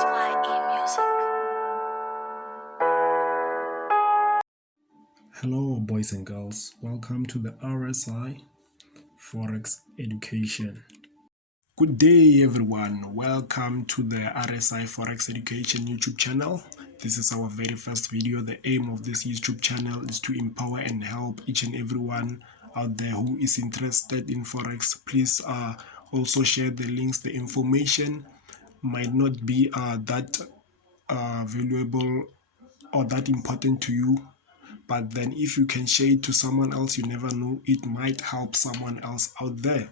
Music. Hello boys and girls, welcome to the RSI Forex Education. Good day everyone, welcome to the RSI Forex Education YouTube channel. This is our very first video. The aim of this YouTube channel is to empower and help each and everyone out there who is interested in Forex. Please also share the links. The information might not be that valuable or that important to you, but then if you can share it to someone else, you never know, it might help someone else out there.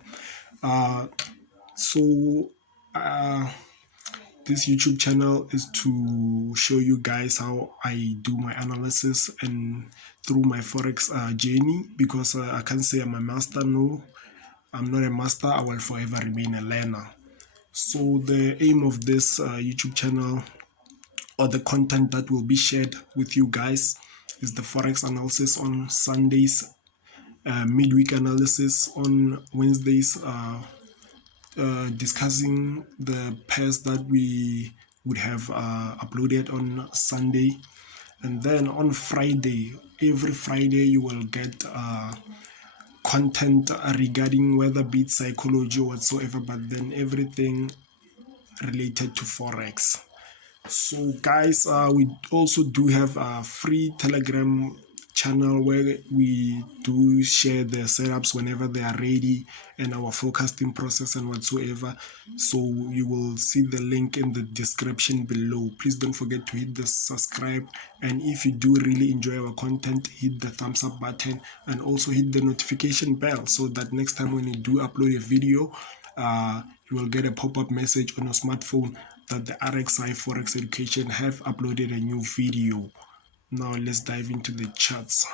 This YouTube channel is to show you guys how I do my analysis and through my Forex journey, because I can't say I'm a master. No, I'm not a master. I will forever remain a learner. So the aim of this YouTube channel, or the content that will be shared with you guys, is the Forex analysis on Sundays, midweek analysis on Wednesdays, discussing the pairs that we would have uploaded on Sunday, and then on Friday, every Friday you will get content regarding whether be it psychology or whatsoever, but then everything related to Forex. So guys, we also do have a free Telegram channel where we do share the setups whenever they are ready and our forecasting process and whatsoever. So you will see the link in the description below. Please don't forget to hit the subscribe, and if you do really enjoy our content, hit the thumbs up button and also hit the notification bell, so that next time when you do upload a video, you will get a pop-up message on your smartphone that the RSI Forex Education have uploaded a new video. Now let's dive into the charts.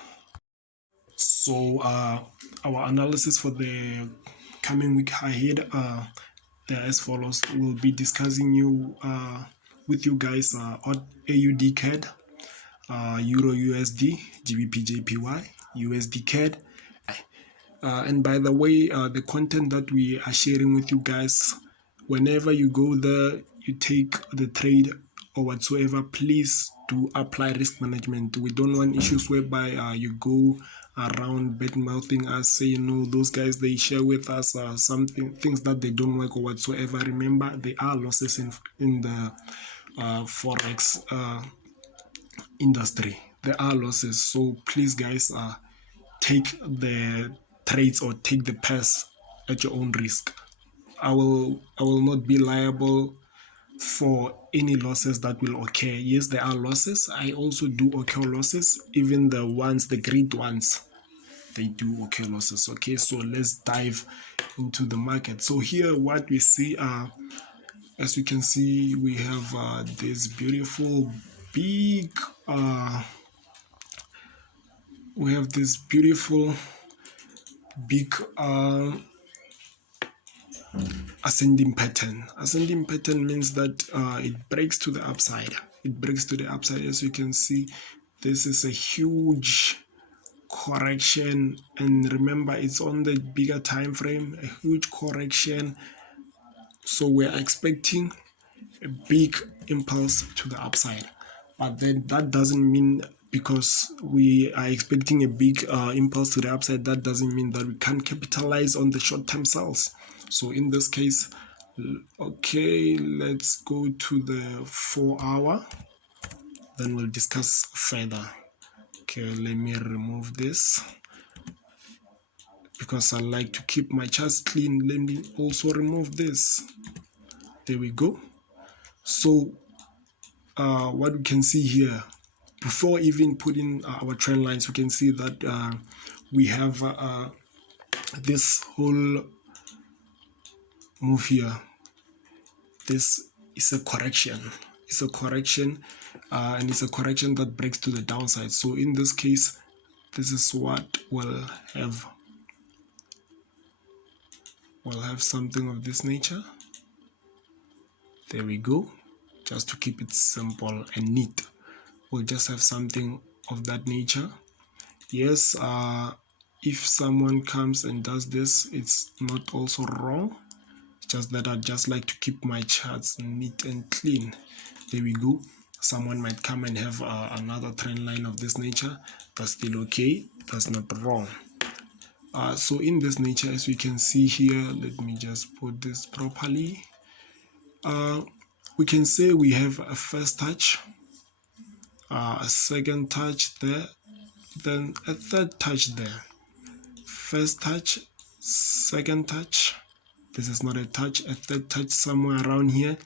So our analysis for the coming week ahead, they're as follows. We'll be discussing with you guys AUDCAD, EURUSD, GBPJPY, USDCAD. And by the way, the content that we are sharing with you guys, whenever you go there, you take the trade or whatsoever, please do apply risk management. We don't want issues whereby you go around bad mouthing us, say those guys, they share with us things that they don't work or whatsoever. Remember, there are losses in the Forex industry. There are losses, so please guys, take the trades or take the pass at your own risk. I will not be liable for any losses that will occur. Yes, there are losses. I also do occur losses, even the great ones, they do occur losses. Okay, so let's dive into the market. So here what we see, as you can see, we have this beautiful big ascending pattern. Ascending pattern means that it breaks to the upside. It breaks to the upside. As you can see, this is a huge correction, and remember, it's on the bigger time frame, a huge correction. So we're expecting a big impulse to the upside, but then that doesn't mean, because we are expecting a big impulse to the upside, that doesn't mean that we can't capitalize on the short-term sells. So in this case, okay, let's go to the 4 hour, then we'll discuss further. Okay, let me remove this because I like to keep my charts clean. Let me also remove this. There we go. So what we can see here, before even putting our trend lines, we can see that we have this whole move here. This is a correction. It's a correction, and it's a correction that breaks to the downside. So in this case, this is what we'll have. We'll have something of this nature. There we go. Just to keep it simple and neat, we'll just have something of that nature. Yes, if someone comes and does this, it's not also wrong. It's just that I just like to keep my charts neat and clean. There we go. Someone might come and have another trend line of this nature. That's still okay. That's not wrong. So in this nature, as we can see here, let me just put this properly. We can say we have a first touch, a second touch there, then a third touch there. First touch, second touch, this is not a touch, a third touch somewhere around here,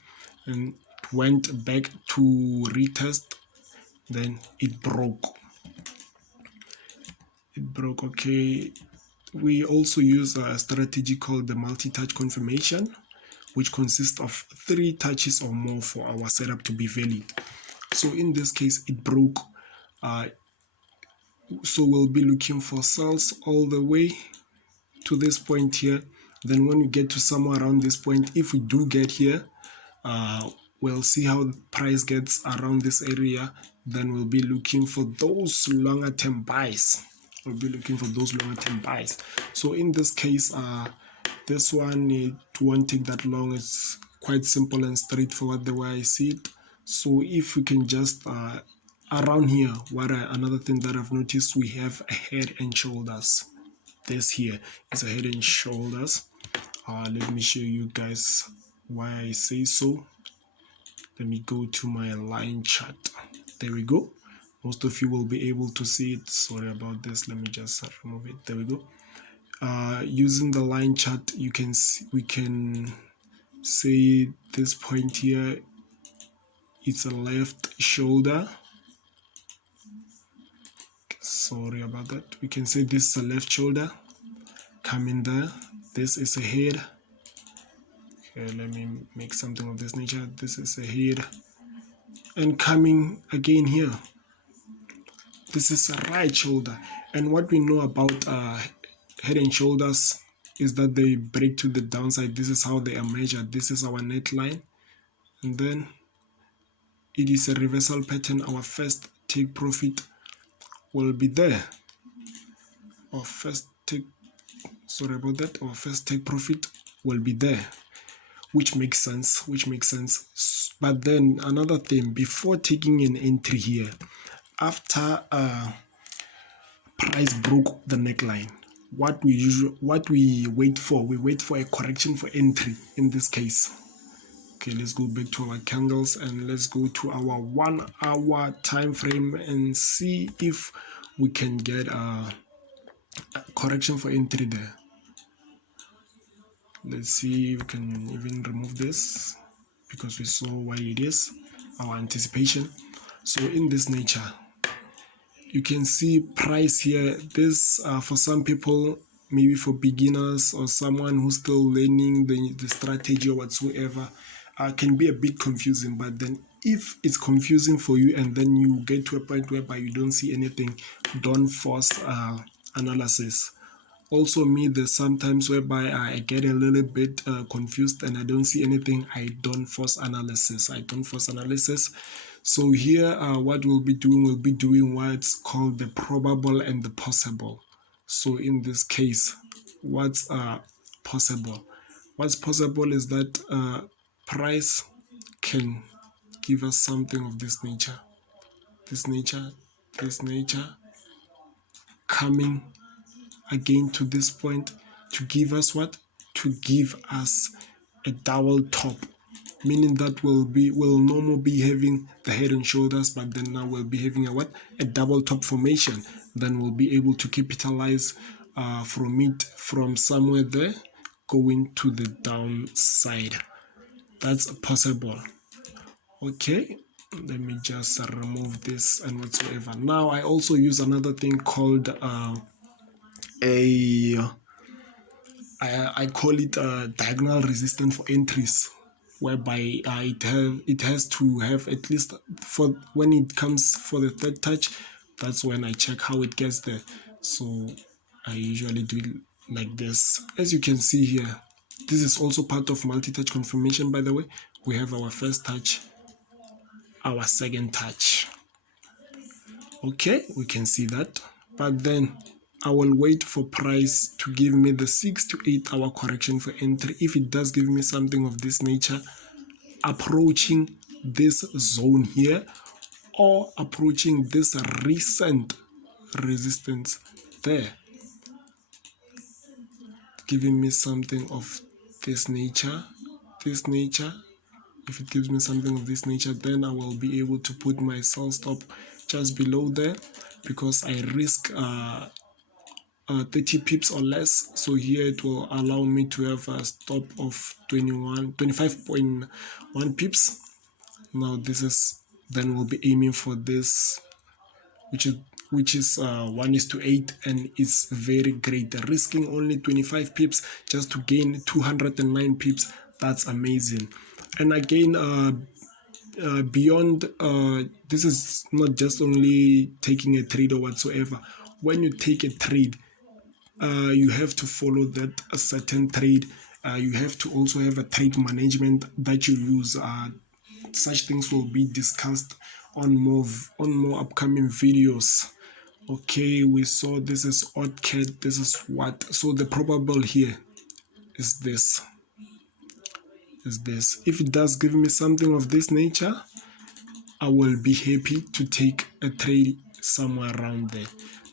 and went back to retest, then it broke. Okay. We also use a strategy called the multi-touch confirmation, which consists of 3 touches or more for our setup to be valid. So in this case, it broke. So we'll be looking for sells all the way to this point here. Then when we get to somewhere around this point, if we do get here, we'll see how the price gets around this area. Then we'll be looking for those longer term buys. So in this case, this one, it won't take that long. It's quite simple and straightforward the way I see it. So if we can just around here, another thing that I've noticed, we have a head and shoulders. This here is a head and shoulders. Let me show you guys why I say so. Let me go to my line chart. There we go. Most of you will be able to see it. Sorry about this. Let me just remove it. There we go. Using the line chart, you can see, we can say this point here, it's a left shoulder. Sorry about that. We can say this is a left shoulder coming there. This is a head. Okay, let me make something of this nature. This is a head, and coming again here, this is a right shoulder. And what we know about head and shoulders is that they break to the downside. This is how they are measured. This is our neckline, and then it is a reversal pattern. Our first take profit will be there. Our first take profit will be there, which makes sense. But then another thing, before taking an entry here, after price broke the neckline, what we wait for a correction for entry in this case. Okay, let's go back to our candles and let's go to our 1 hour time frame and see if we can get a correction for entry there. Let's see if we can even remove this, because we saw why it is, our anticipation. So in this nature, you can see price here. This for some people, maybe for beginners or someone who's still learning the strategy or whatsoever, can be a bit confusing. But then if it's confusing for you and then you get to a point whereby you don't see anything, don't force analysis. Also me, there's sometimes whereby I get a little bit confused and I don't see anything. I don't force analysis. So here what we'll be doing what's called the probable and the possible. So in this case, what's possible is that price can give us something of this nature, coming again to this point to give us what? To give us a double top, meaning that we'll normally be having the head and shoulders, but then now we'll be having a double top formation. Then we'll be able to capitalize from it, from somewhere there going to the downside. That's possible. Okay, let me just remove this and whatsoever. Now I also use another thing called I call it diagonal resistance for entries, whereby it has to have at least, for when it comes for the third touch, that's when I check how it gets there. So I usually do it like this. As you can see here, this is also part of multi-touch confirmation, by the way. We have our first touch, our second touch. Okay, we can see that. But then I will wait for price to give me the 6 to 8 hour correction for entry. If it does give me something of this nature, approaching this zone here or approaching this recent resistance there, giving me something of this nature. If it gives me something of this nature, then I will be able to put my sell stop just below there, because I risk 30 pips or less. So here it will allow me to have a stop of 25.1 pips. Now this is, then we'll be aiming for this, which is 1:8, and it's very great. Risking only 25 pips just to gain 209 pips, that's amazing. And again, beyond this is not just only taking a trade or whatsoever. When you take a trade, you have to follow that a certain trade. You have to also have a trade management that you use. Such things will be discussed on more upcoming videos. Okay, we saw this is AUDCAD. This is what, so the probable here is this. If it does give me something of this nature, I will be happy to take a trade somewhere around there.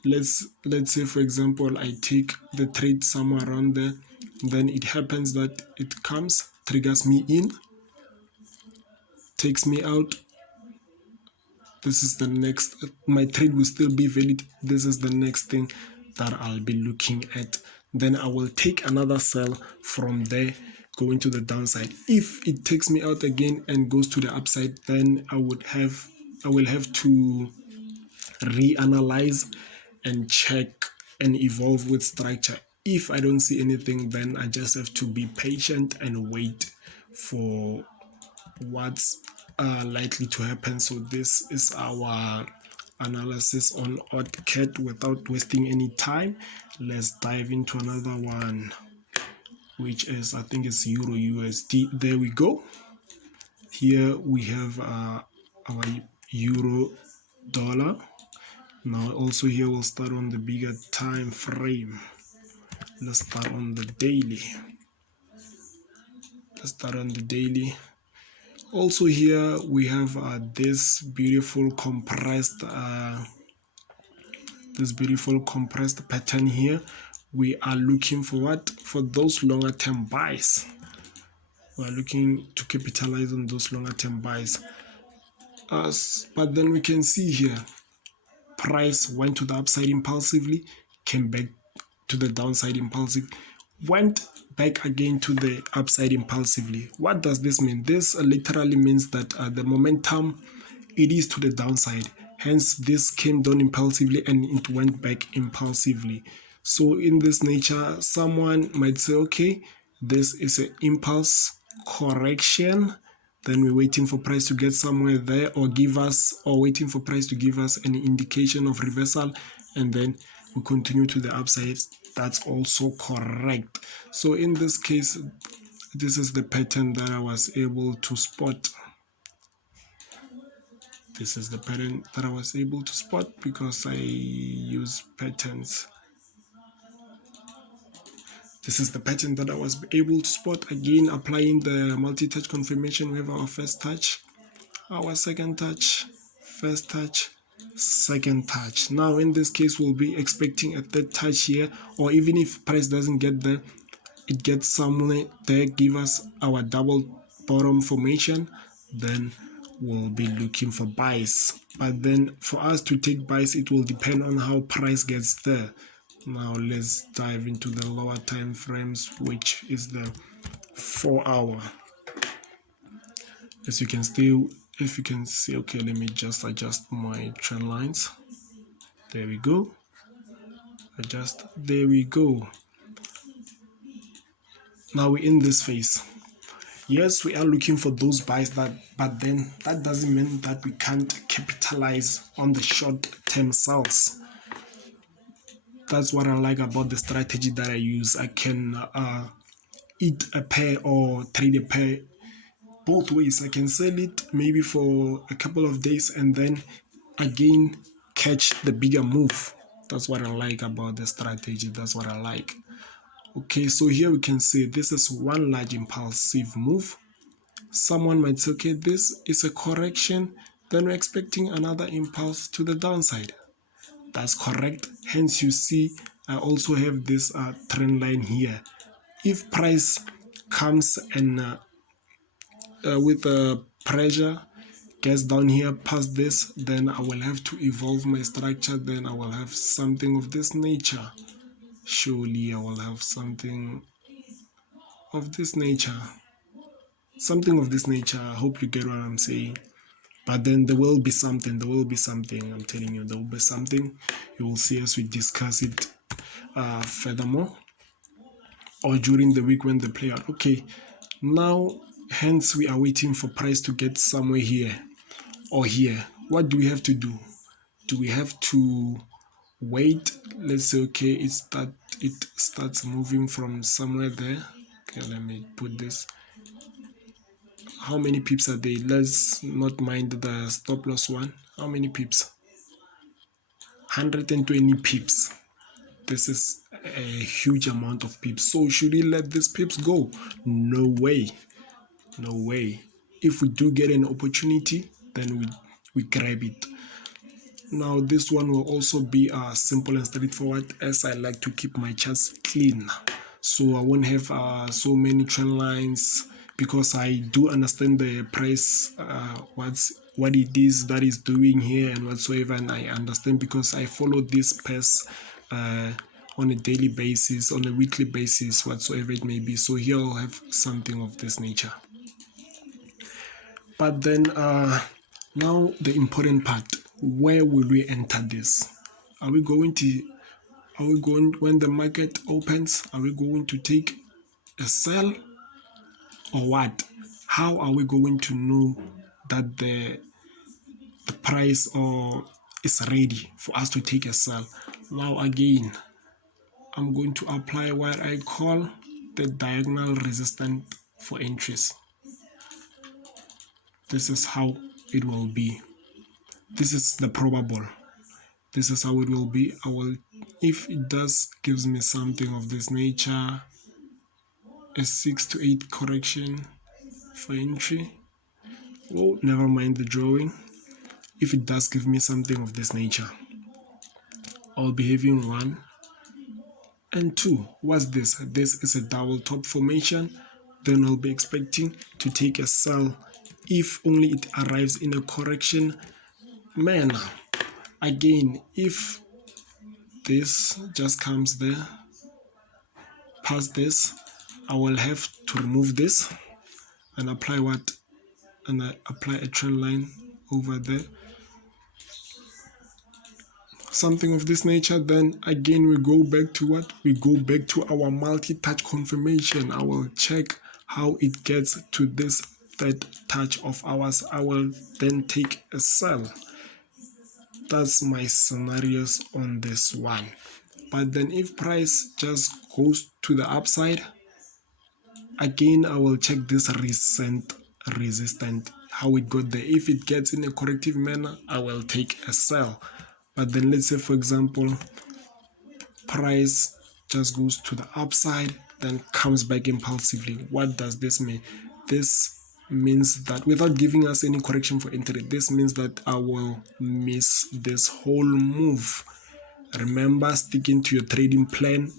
Let's say, for example, I take the trade somewhere around there, then it happens that it comes, triggers me in, takes me out. This is the next, my trade will still be valid. This is the next thing that I'll be looking at. Then I will take another sell from there, going to the downside. If it takes me out again and goes to the upside, then I will have to reanalyze and check and evolve with structure. If I don't see anything, then I just have to be patient and wait for what's likely to happen. So this is our analysis on AUDCAD. Without wasting any time, let's dive into another one, which is, I think it's EURUSD. There we go. Here we have our euro dollar. Now also here we'll start on the bigger time frame. Let's start on the daily. Also here we have this beautiful compressed pattern here. We are looking for what? For those longer term buys. We are looking to capitalize on those longer term buys. But then we can see here, price went to the upside impulsively, came back to the downside impulsive, went back again to the upside impulsively. What does this mean? This literally means that the momentum, it is to the downside. Hence, this came down impulsively and it went back impulsively. So in this nature, someone might say, okay, this is an impulse correction. Then we're waiting for price to get somewhere there, or waiting for price to give us an indication of reversal, and then we continue to the upside. That's also correct. So in this case, this is the pattern that I was able to spot. Because I use patterns. This is the pattern that I was able to spot. Again, applying the multi-touch confirmation. We have our first touch, our second touch, first touch, second touch. Now in this case, we'll be expecting a third touch here, or even if price doesn't get there, it gets somewhere there, give us our double bottom formation, then we'll be looking for buys. But then for us to take buys, it will depend on how price gets there. Now let's dive into the lower time frames, which is the 4-hour. If you can see, okay, let me just adjust my trend lines. There we go. There we go. Now we're in this phase. Yes, we are looking for those buys, but then that doesn't mean that we can't capitalize on the short-term sells. That's what I like about the strategy that I use. I can eat a pair or trade a pair both ways. I can sell it maybe for a couple of days and then again catch the bigger move. That's what I like about the strategy. That's what I like. Okay, so here we can see this is one large impulsive move. Someone might say, okay, this is a correction, then we're expecting another impulse to the downside. That's correct. Hence, you see, I also have this trend line here. If price comes and with pressure gets down here past this, then I will have to evolve my structure. Then I will have something of this nature. Surely I will have something of this nature. Something of this nature. I hope you get what I'm saying. But then there will be something. There will be something. I'm telling you, there will be something. You will see as we discuss it furthermore, or during the week when they play out. Okay, now hence we are waiting for price to get somewhere here or here. What do we have to do? Do we have to wait? Let's say okay, it starts moving from somewhere there. Okay, let me put this. How many pips are there? Let's not mind the stop loss one. How many pips? 120 pips. This is a huge amount of pips. So should we let these pips go? No way. No way. If we do get an opportunity, then we grab it. Now this one will also be simple and straightforward, as I like to keep my charts clean. So I won't have so many trend lines, because I do understand the price, what it is that is doing here and whatsoever, and I understand because I follow this pairs on a daily basis, on a weekly basis, whatsoever it may be. So here I'll have something of this nature. But then now the important part, where will we enter this? Are we going when the market opens, are we going to take a sell or what? How are we going to know that the price is ready for us to take a sell? Now again, I'm going to apply what I call the diagonal resistance for entries. This is how it will be. This is the probable. This is how it will be. If it does gives me something of this nature, a 6 to 8 correction for entry. Oh, never mind the drawing. If it does give me something of this nature, I'll be having 1 and 2. What's this? This is a double top formation. Then I'll be expecting to take a sell if only it arrives in a correction manner. Again, if this just comes there past this, I will have to remove this and apply I apply a trend line over there, something of this nature. Then again we go back to what? We go back to our multi-touch confirmation. I will check how it gets to this third touch of ours. I will then take a sell. That's my scenarios on this one. But then if price just goes to the upside, again I will check this recent resistance, how it got there. If it gets in a corrective manner, I will take a sell. But then let's say for example price just goes to the upside, then comes back impulsively. What does this mean? This means that without giving us any correction for entry, this means that I will miss this whole move. Remember, sticking to your trading plan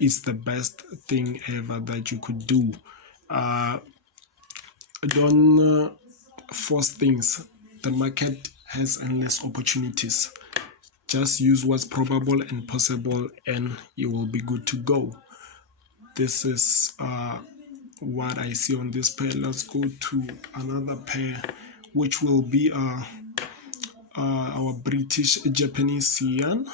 is the best thing ever that you could do. Don't force things. The market has endless opportunities. Just use what's probable and possible and you will be good to go. This is what I see on this pair. Let's go to another pair, which will be our British Japanese yen.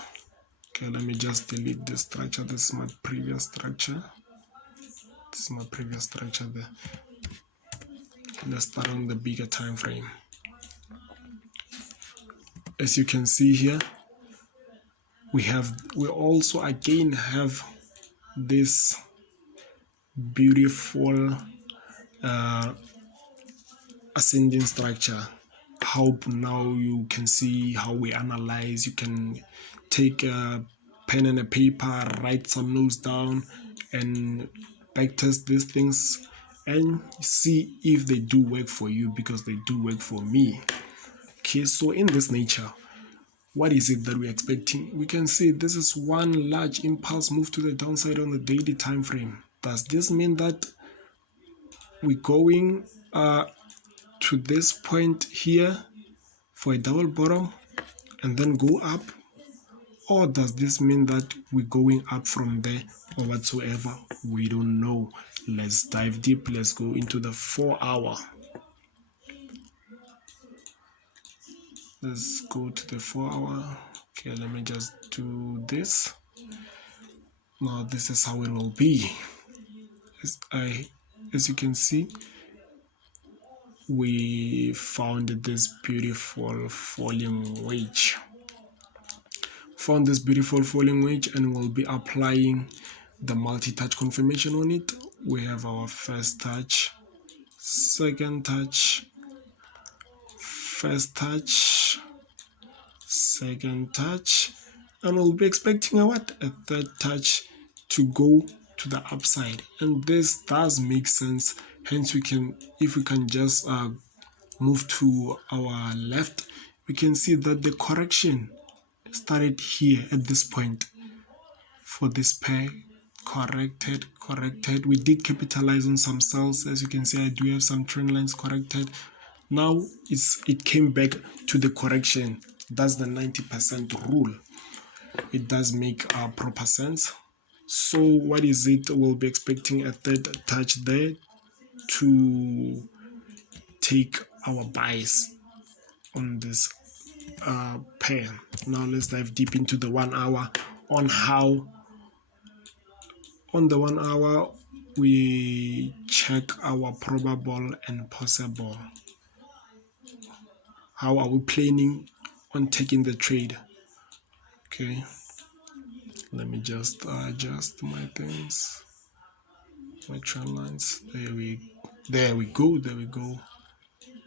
Okay, let me just delete this structure. This is my previous structure. This is my previous structure there. Let's start on the bigger time frame. As you can see here, we also again have this beautiful ascending structure. Hope now you can see how we analyze. You can take a pen and a paper, write some notes down and backtest these things and see if they do work for you, because they do work for me. Okay, so in this nature, what is it that we're expecting? We can see this is one large impulse move to the downside on the daily time frame. Does this mean that we're going to this point here for a double bottom and then go up? Or does this mean that we're going up from there or whatsoever? We don't know. Let's dive deep. Let's go into the 4-hour. Let's go to the 4-hour. Okay, let me just do this. Now this is how it will be. As you can see, we found this beautiful falling wedge. Found this beautiful falling wedge, and we'll be applying the multi-touch confirmation on it. We have our first touch, second touch, first touch, second touch, and we'll be expecting a third touch to go to the upside. And this does make sense. Hence, if we can just move to our left, we can see that the correction started here at this point for this pair. Corrected. We did capitalize on some cells. As you can see, I do have some trend lines corrected. Now it came back to the correction. That's the 90% rule. It does make proper sense. So what is it? We'll be expecting a third touch there to take our buys on this pair. Now let's dive deep into the 1 hour on how on the 1 hour we check our probable and possible. How are we planning on taking the trade? Okay, let me just adjust my things, my trend lines. There we go.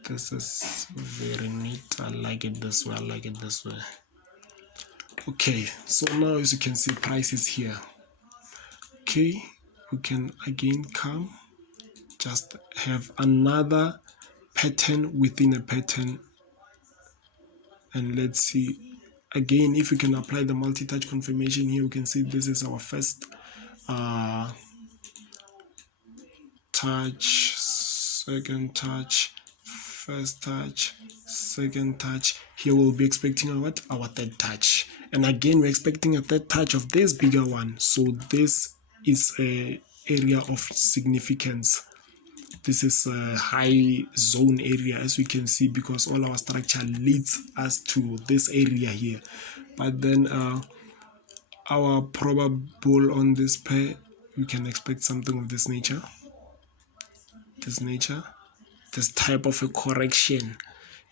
This is very neat. I like it this way. Okay, so now as you can see, price is here. Okay, we can again come, just have another pattern within a pattern, and let's see again if we can apply the multi-touch confirmation here. We can see this is our first touch, second touch, first touch, second touch. Here we'll be expecting our third touch, and again we're expecting a third touch of this bigger one. So this is a area of significance. This is a high zone area, as we can see, because all our structure leads us to this area here. But then our probable on this pair, we can expect something of this nature, this type of a correction.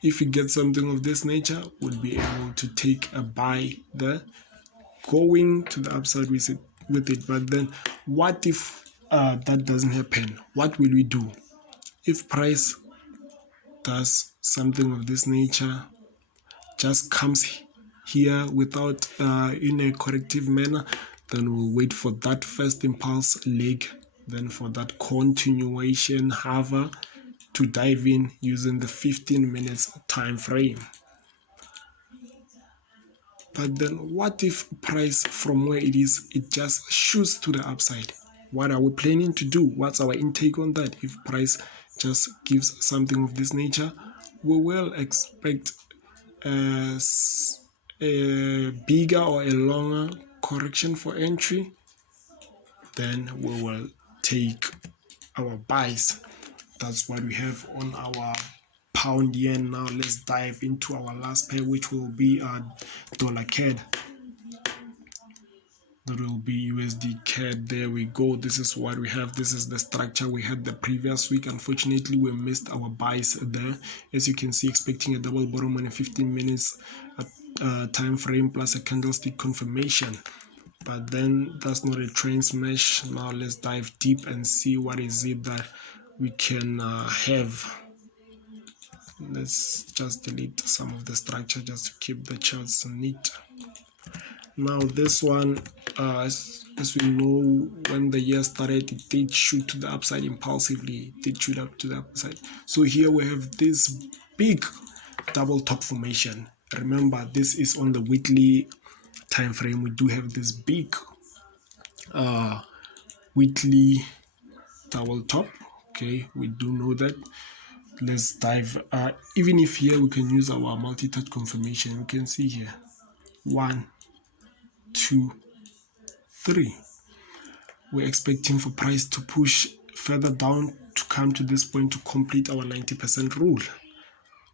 If we get something of this nature, we'll be able to take a buy there, going to the upside with it. But then what if that doesn't happen? What will we do? If price does something of this nature, just comes here without in a corrective manner, then we'll wait for that first impulse leg, then for that continuation hover to dive in using the 15 minutes time frame. But then what if price from where it is, it just shoots to the upside? What are we planning to do? What's our intake on that? If price just gives something of this nature, we will expect a bigger or a longer correction for entry. Then we will take our buys. That's what we have on our pound yen. Now let's dive into our last pair, which will be dollar CAD. That will be USD CAD. There we go. This is what we have. This is the structure we had the previous week. Unfortunately, we missed our buys there. As you can see, expecting a double bottom on a 15 minutes time frame plus a candlestick confirmation. But then that's not a trend smash. Now let's dive deep and see what is it that we can have. Let's just delete some of the structure just to keep the charts neat. Now this one, as we know, when the year started, it did shoot to the upside impulsively. It did shoot up to the upside. So here we have this big double top formation. Remember, this is on the weekly time frame. We do have this big weekly double top. Okay, we do know that. Let's dive. Even if here we can use our multi-touch confirmation, we can see here 1, 2, 3. We're expecting for price to push further down to come to this point to complete our 90% rule.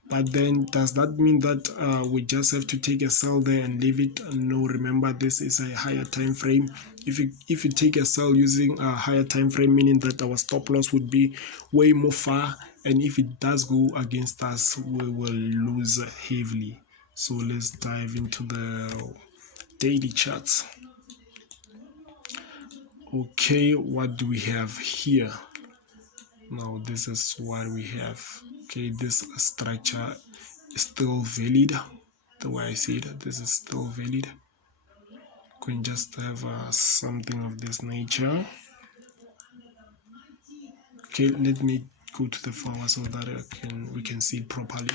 But then does that mean that we just have to take a sell there and leave it? No, remember, this is a higher time frame. If you take a sell using a higher time frame, meaning that our stop loss would be way more far, and if it does go against us, we will lose heavily. So let's dive into the daily charts. Okay, what do we have here? Now this is what we have. Okay, this structure is still valid. The way I see it, this is still valid. We can just have something of this nature. Okay, let me go to the forward so that we can see it properly.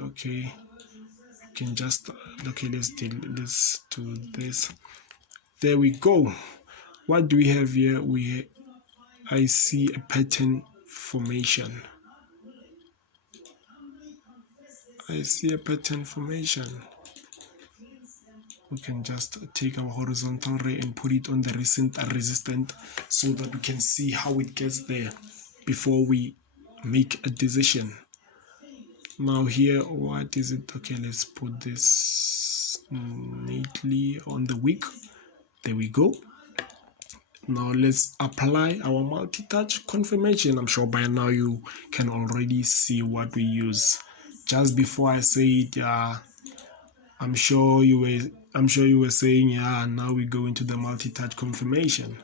Okay, we can just let's do this. There we go. What do we have here? I see a pattern formation. We can just take our horizontal ray and put it on the recent resistance so that we can see how it gets there before we make a decision. Now here, what is it? Okay, let's put this neatly on the wick. There we go. Now let's apply our multi-touch confirmation. I'm sure by now you can already see what we use. Just before I say it, I'm sure you were saying, yeah, now we go into the multi-touch confirmation.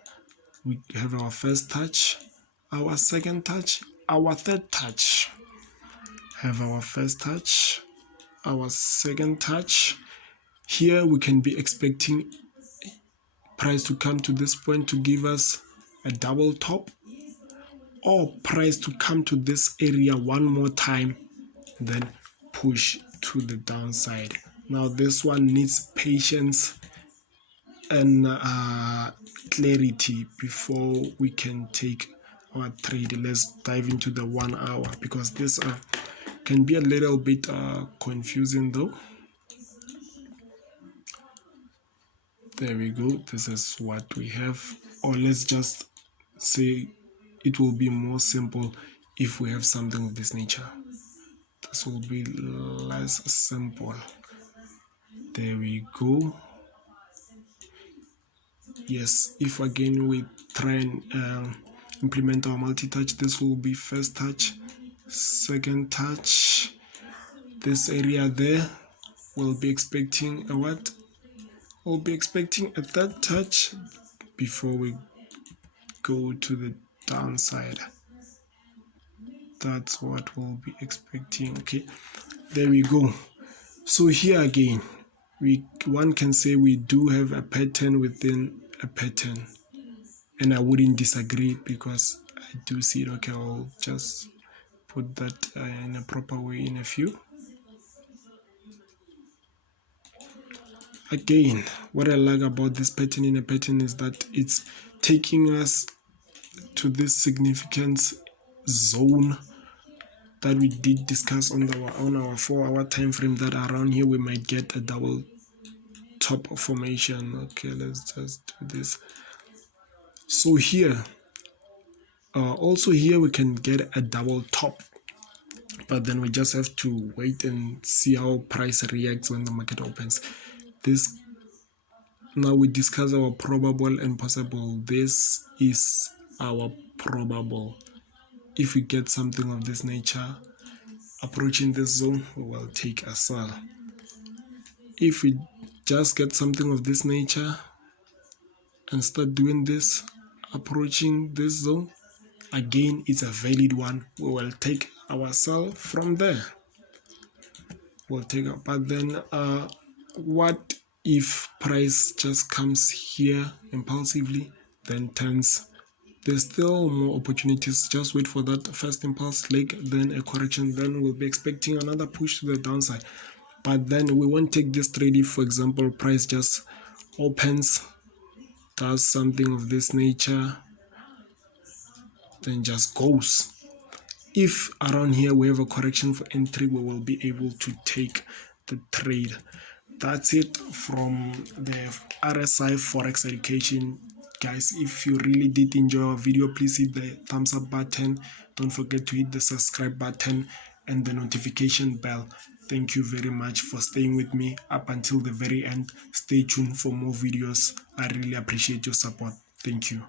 We have our first touch, our second touch, our third touch. Have our first touch, our second touch. Here we can be expecting price to come to this point to give us a double top, or price to come to this area one more time, then push to the downside. Now this one needs patience and clarity before we can take our trade. Let's dive into the 1 hour, because this can be a little bit confusing though. There we go. This is what we have. Or let's just say it will be more simple if we have something of this nature. This will be less simple. There we go. Yes, if again we try and implement our multi-touch, this will be first touch, second touch. This area there, we'll be expecting a what? We'll be expecting a third touch before we go to the downside. That's what we'll be expecting. Okay, there we go. So here again, one can say we do have a pattern within a pattern, and I wouldn't disagree, because I do see it. Okay, I'll just put that in a proper way in a few. Again, what I like about this pattern in a pattern is that it's taking us to this significance zone that we did discuss on our 4-hour time frame, that around here we might get a double top formation. Okay, let's just do this. So here also here we can get a double top, but then we just have to wait and see how price reacts when the market opens. This now we discuss our probable and possible. This is our probable. If we get something of this nature approaching this zone, we will take a sell. If we just get something of this nature and start doing this, approaching this zone, again it's a valid one, we will take our sell from there. will take up. But then what if price just comes here impulsively, then turns? There's still more opportunities. Just wait for that first impulse leg, then a correction, then we'll be expecting another push to the downside. But then we won't take this trade if, for example, price just opens, does something of this nature, then just goes. If around here we have a correction for entry, we will be able to take the trade. That's it from the RSI Forex education. Guys, if you really did enjoy our video, please hit the thumbs up button. Don't forget to hit the subscribe button and the notification bell. Thank you very much for staying with me up until the very end. Stay tuned for more videos. I really appreciate your support. Thank you.